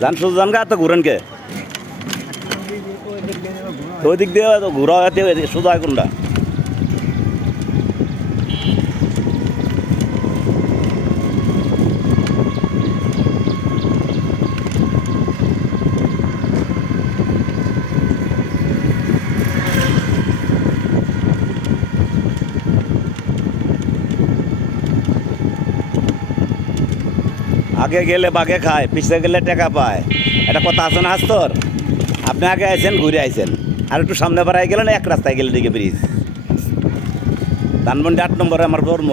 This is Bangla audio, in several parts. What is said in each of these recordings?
যান শুধু যান গা তো ঘুরেন কে ওই দিক দিয়ে ঘুরা শুধু হয় কোনটা আগে গেলে বাঘে খায় পিছিয়ে গেলে টাকা পায় এটা কথা আছে না হাস্তর আপনি আগে আইছেন ঘুরে আইছেন আর একটু সামনে বাড়াই গেলেন এক রাস্তায় গেলে দিকে ব্রিজ ধানমন্ডি ৮ নম্বরে আমার কর্ম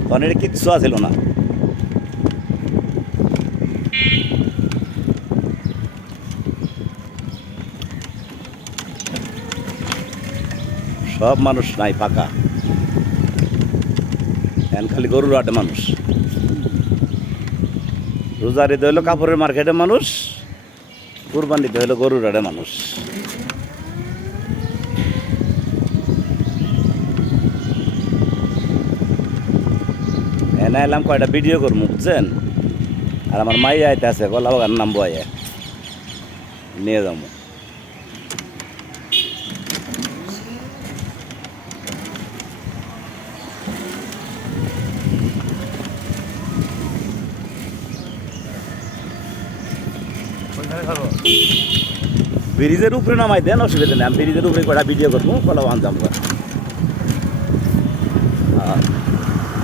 তখন এটা কিচ্ছু আছিল না সব মানুষ নাই ফাঁকা এখন খালি গরুর হাটে মানুষ রোজারিতে হইলো কাপড়ের মার্কেটে মানুষ কুরবানিতে হইলো গরুর হাটে মানুষ এনে এলাম কয়টা ভিডিও করবো বুঝছেন আর আমার মাই আইতে আছে গলা বাগান নামবো আইয়া নিয়ে যাবো ব্রিজের উপরে নামাই দেন অসুবিধা নেই আমি ব্রিজের উপরে কটা ভিডিও করবো কলা বাগান যাবো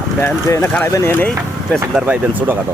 আপনি এনে খারাইবেন এনেই প্যাসেঞ্জার পাইবেন ছোটোখাটো